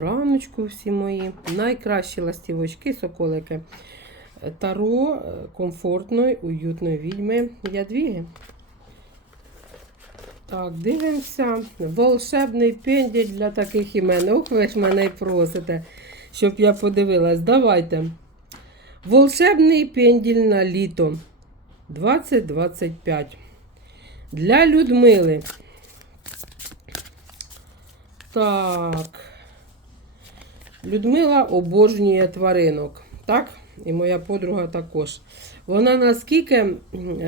Раночку всі мої. Найкращі ластівочки, соколики. Таро е, комфортної, уютної відьми Ядвіги. Так, дивимося. Волшебний пенділь для таких імен. Ох, ви ж мене й просите, щоб я подивилась. Давайте. Волшебний пенділь на літо 2025. Для Людмили. Так. Людмила обожнює тваринок. Так? І моя подруга також. Вона наскільки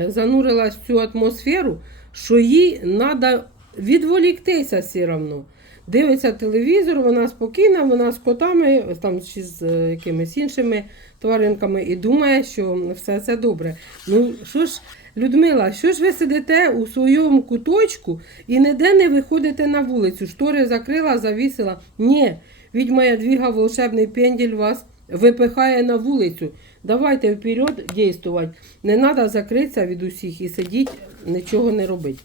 занурилась в цю атмосферу, що їй треба відволіктися все одно. Дивиться телевізор, вона спокійна, вона з котами там, чи з е, якимись іншими тваринками і думає, що все це добре. Ну, що ж, Людмила, що ж ви сидите у своєму куточку і ніде не виходите на вулицю? Штори закрила, завісила? Ні. Відьма Ядвіга, волшебний пенділь вас випихає на вулицю. Давайте вперед дійствувати. Не треба закритися від усіх і сидіть, нічого не робити.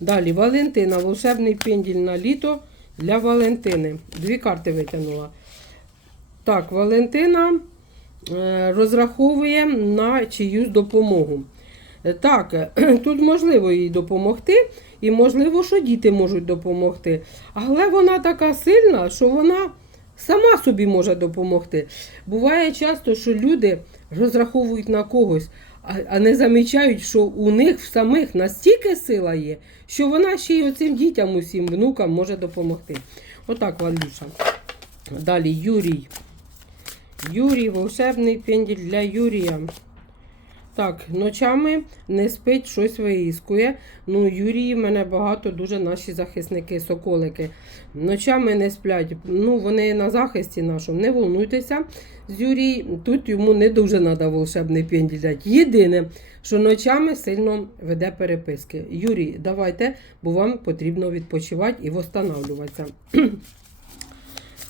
Далі Валентина, волшебний пенділь на літо для Валентини. Дві карти витягнула. Так, Валентина е, розраховує на чиюсь допомогу. Е, Так, е, тут можливо їй допомогти, і можливо, що діти можуть допомогти. Але вона така сильна, що вона сама собі може допомогти. Буває часто, що люди розраховують на когось, а- не замічають, що у них в самих настільки сила є, що вона ще й оцим дітям, усім внукам може допомогти. Отак, Валюша. Далі Юрій. Юрій, волшебний пенділь для Юрія. Так, ночами не спить, щось виїскує. Ну, Юрії в мене багато, дуже наші захисники, соколики. Ночами не сплять. Ну, вони на захисті нашому. Не волнуйтеся. З Юрій, тут йому не дуже треба волшебний пенділь дати. Єдине, що ночами сильно веде переписки. Юрій, давайте, бо вам потрібно відпочивати і восстанавлюватися.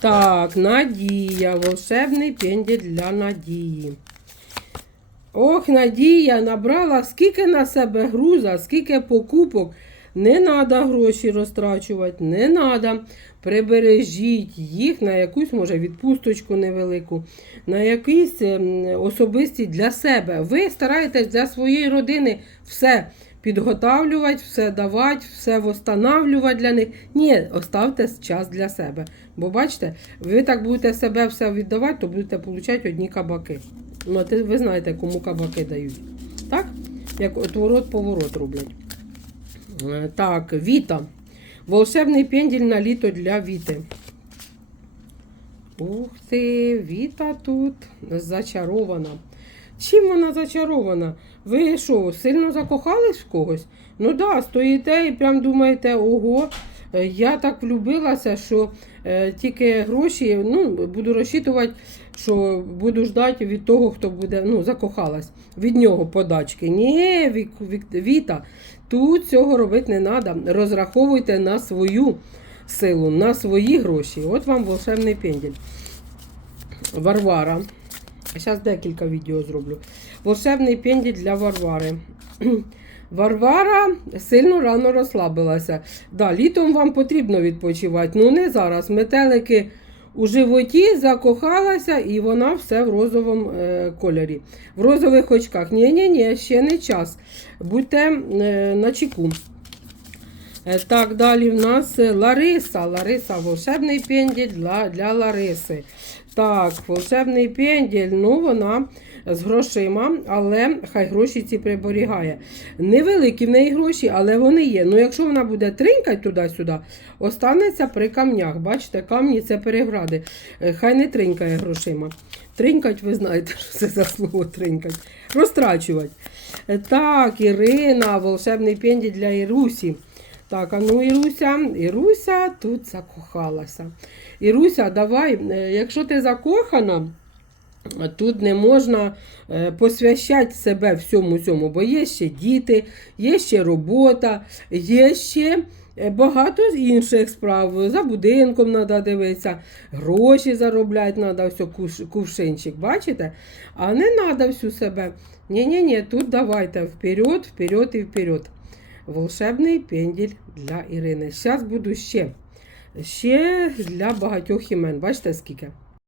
Так, Надія, волшебний пенділь для Надії. Ох, Надія набрала скільки на себе груза, скільки покупок. Не треба гроші розтрачувати, не треба. Прибережіть їх на якусь, може, відпусточку невелику, на якісь ем, особисті для себе. Ви стараєтесь для своєї родини все підготавлювати, все давати, все восстанавлювати для них. Ні, оставте час для себе. Бо бачите, ви так будете себе все віддавати, то будете отримати одні кабаки. Ну, ви знаєте, кому кабаки дають. Так? Як отворот-поворот роблять. Е, Так, Віта. Волшебний пенділь на літо для Віти. Ух ти, Віта тут зачарована. Чим вона зачарована? Ви що, сильно закохались в когось? Ну да, стоїте і прям думаєте, ого, я так влюбилася, що е, тільки гроші, ну, буду розчитувати, що буду ждати від того, хто буде, ну, закохалась, від нього подачки. Ні, Вік, Вік, Віта, тут цього робити не треба. Розраховуйте на свою силу, на свої гроші. От вам волшебний пенділь. Варвара. Зараз декілька відео зроблю. Волшебний пенділь для Варвари. Варвара сильно рано розслабилася. Да, літом вам потрібно відпочивати. Ну не зараз. Метелики у животі закохалася, і вона все в розовому е, кольорі. В розових очках. Ні-ні-ні, ще не час. Будьте е, на чеку. Е, Так, далі в нас Лариса. Лариса, волшебний пенділь для, для Лариси. Так, волшебний пенділь, ну вона з грошима, але хай гроші ці приберігає. Невеликі в неї гроші, але вони є. Ну, якщо вона буде тринкати туди-сюди, останеться при камнях. Бачите, камні це перегради. Е, Хай не тринкає грошима. Тринкать, ви знаєте, що це за слово тринкать. Розтрачувати. Е, Так, Ірина, волшебний пенділь для Ірусі. Так, а ну Іруся, Іруся тут закохалася. Іруся, давай, е, якщо ти закохана, тут не можна е, посвящати себе всьому цьому, бо є ще діти, є ще робота, є ще е, багато інших справ. За будинком треба дивитися, гроші заробляти треба, все, кувшинчик, бачите? А не треба всю себе. Ні-ні-ні, тут давайте вперед, вперед і вперед. Волшебний пенділь для Ірини. Зараз буду ще ще для багатьох імен. Бачите скільки?